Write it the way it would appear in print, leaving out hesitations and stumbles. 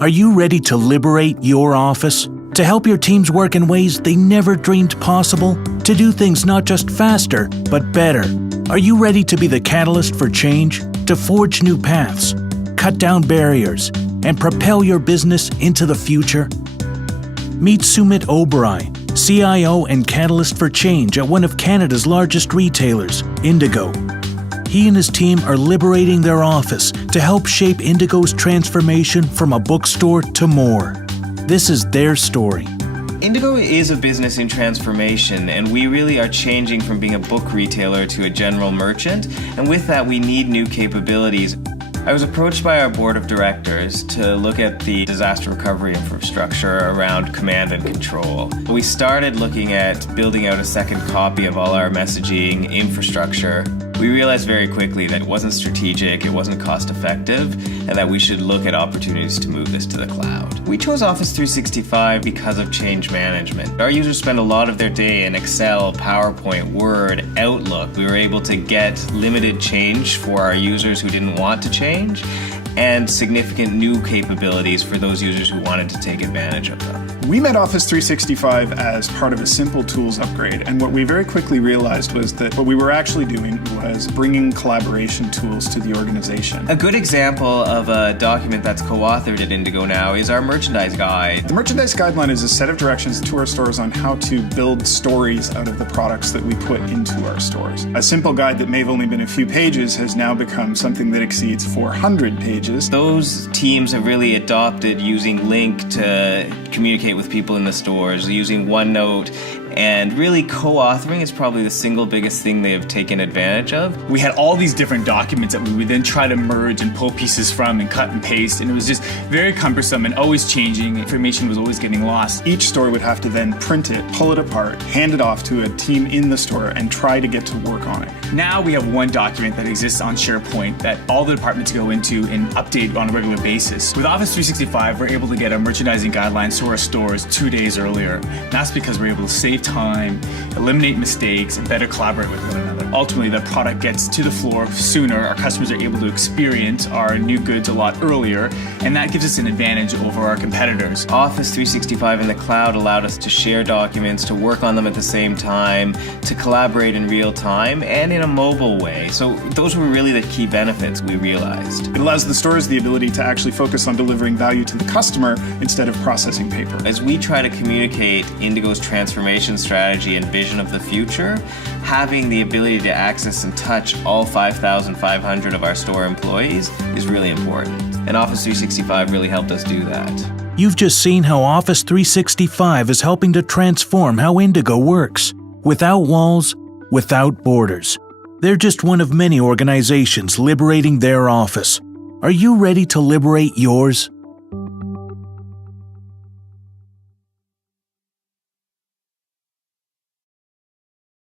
Are you ready to liberate your office? To help your teams work in ways they never dreamed possible? To do things not just faster, but better? Are you ready to be the catalyst for change? To forge new paths, cut down barriers, and propel your business into the future? Meet Sumit Oberoi, CIO and Catalyst for Change at one of Canada's largest retailers, Indigo. He and his team are liberating their office to help shape Indigo's transformation from a bookstore to more. This is their story. Indigo is a business in transformation, and we really are changing from being a book retailer to a general merchant, and with that we need new capabilities. I was approached by our board of directors to look at the disaster recovery infrastructure around command and control. We started looking at building out a second copy of all our messaging infrastructure. We realized very quickly that it wasn't strategic, it wasn't cost effective, and that we should look at opportunities to move this to the cloud. We chose Office 365 because of change management. Our users spend a lot of their day in Excel, PowerPoint, Word, Outlook. We were able to get limited change for our users who didn't want to change, and significant new capabilities for those users who wanted to take advantage of them. We met Office 365 as part of a simple tools upgrade, and what we very quickly realized was that what we were actually doing was bringing collaboration tools to the organization. A good example of a document that's co-authored at Indigo now is our merchandise guide. The merchandise guideline is a set of directions to our stores on how to build stories out of the products that we put into our stores. A simple guide that may have only been a few pages has now become something that exceeds 400 pages. Those teams have really adopted using Link to communicate with people in the stores, using OneNote, and really co-authoring is probably the single biggest thing they have taken advantage of. We had all these different documents that we would then try to merge and pull pieces from and cut and paste, and it was just very cumbersome and always changing. Information was always getting lost. Each store would have to then print it, pull it apart, hand it off to a team in the store, and try to get to work on it. Now we have one document that exists on SharePoint that all the departments go into and update on a regular basis. With Office 365, we're able to get our merchandising guidelines to our stores 2 days earlier. And that's because we're able to save time, eliminate mistakes, and better collaborate with one another. Ultimately, the product gets to the floor sooner, our customers are able to experience our new goods a lot earlier, and that gives us an advantage over our competitors. Office 365 in the cloud allowed us to share documents, to work on them at the same time, to collaborate in real time, and in a mobile way. So those were really the key benefits we realized. It allows the stores the ability to actually focus on delivering value to the customer instead of processing paper. As we try to communicate Indigo's transformation strategy and vision of the future, having the ability to access and touch all 5,500 of our store employees is really important. And Office 365 really helped us do that. You've just seen how Office 365 is helping to transform how Indigo works. Without walls, without borders. They're just one of many organizations liberating their office. Are you ready to liberate yours?